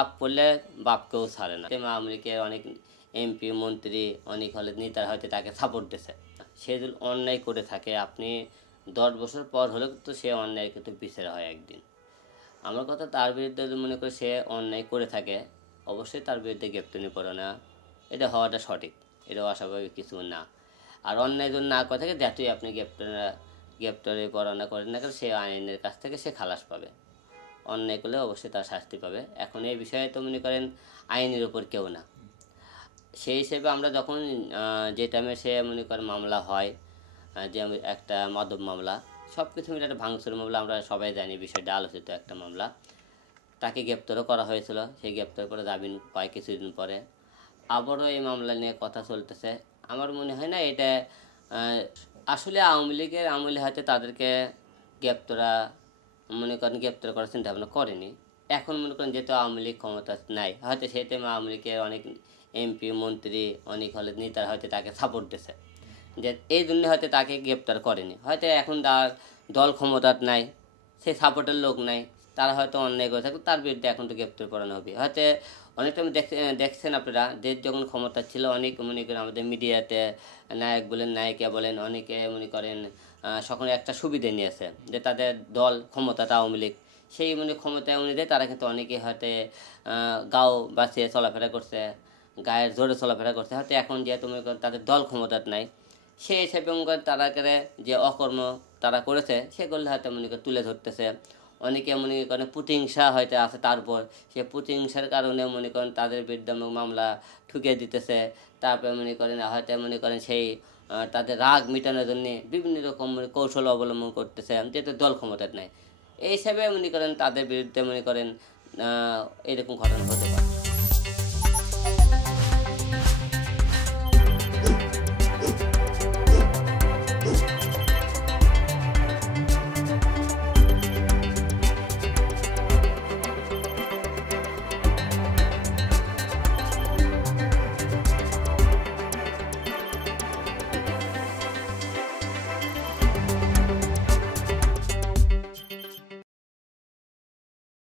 বাপ করলে বাপকেও ছাড়ে না। আওয়ামী লীগের অনেক এমপি মন্ত্রী অনেক হলে নেতারা হয়তো তাকে সাপোর্ট দিছে। সে যদি অন্যায় করে থাকে আপনি 10 বছর পর হলেও কিন্তু সে অন্যায় কিন্তু বিচার হয় একদিন। আমার কথা তার বিরুদ্ধে যদি মনে করে সে অন্যায় করে থাকে অবশ্যই তার বিরুদ্ধে গ্রেপ্তারি পড়ে না, এটা হওয়াটা সঠিক, এটাও অস্বাভাবিক কিছু না। আর অন্যায় যদি না করে থাকে যতই আপনি গ্রেপ্তারি পরোয়ানা করেন না কেন সে আইনের কাছ থেকে সে খালাস পাবে। অন্যায় করলে অবশ্যই তার শাস্তি পাবে। এখন এই বিষয়ে তো মনে করেন আইনের উপর কেউ না। সেই হিসেবে আমরা যখন যে টাইমে সে মনে করেন মামলা হয়, যে একটা মাদক মামলা, সব কিছু মিলে একটা ভাঙচুর মামলা, আমরা সবাই জানি বিষয়টা আলোচিত একটা মামলা। তাকে গ্রেপ্তারও করা হয়েছিল, সেই গ্রেপ্তার করে জামিন পায় কিছুদিন পরে। আবারও এই মামলা নিয়ে কথা চলতেছে। আমার মনে হয় না এটা আসলে আওয়ামী লীগের আমলে হয়তো তাদেরকে গ্রেপ্তারা মনে করেন গ্রেপ্তার করার চিন্তা ভাবনা করেনি। এখন মনে করেন যেহেতু আওয়ামী লীগ ক্ষমতা নাই হয়তো সেই টাইমে আওয়ামী লীগের অনেক এমপি মন্ত্রী অনেক হলে নেতারা হয়তো তাকে সাপোর্ট দিছে, যে এই জন্য হয়তো তাকে গ্রেপ্তার করেনি। হয়তো এখন তার দল ক্ষমতার নাই, সে সাপোর্টের লোক নাই, তারা হয়তো অন্যায় করে থাকবে, তার বিরুদ্ধে এখন তো গ্রেপ্তার করানো হবে। হয়তো অনেক টাইম দেখছেন আপনারা, দেশ যখন ক্ষমতা ছিল অনেক মনে করেন আমাদের মিডিয়াতে নায়ক বলেন নায়িকা বলেন অনেকে মনে করেন সকলে একটা সুবিধা নিয়েছে যে তাদের দল ক্ষমতাটা আওয়ামী লীগ, সেই ক্ষমতায় অনুযায়ী তারা কিন্তু অনেকে হয়তো গাও বাঁচিয়ে চলাফেরা করছে, গায়ের জোরে চলাফেরা করছে। হয়তো এখন যেহেতু মনে করেন তাদের দল ক্ষমতার নাই, সেই হিসেবে মনে করেন তারা যে অকর্ম তারা করেছে সেগুলো হয়তো মনে করেন তুলে ধরতেছে। অনেকে মনে করেন প্রতিহিংসা হয়তো আছে, তারপর সে প্রতিহিংসার কারণে মনে করেন তাদের বিরুদ্ধে মামলা ঠুকিয়ে দিতেছে। তারপরে মনে করেন সেই তাদের রাগ মেটানোর জন্য বিভিন্ন রকম কৌশল অবলম্বন করতেছে, যেহেতু দল ক্ষমতার নাই। এই হিসাবে মনে করেন তাদের বিরুদ্ধে মনে করেন এরকম ঘটনা হতে পারে।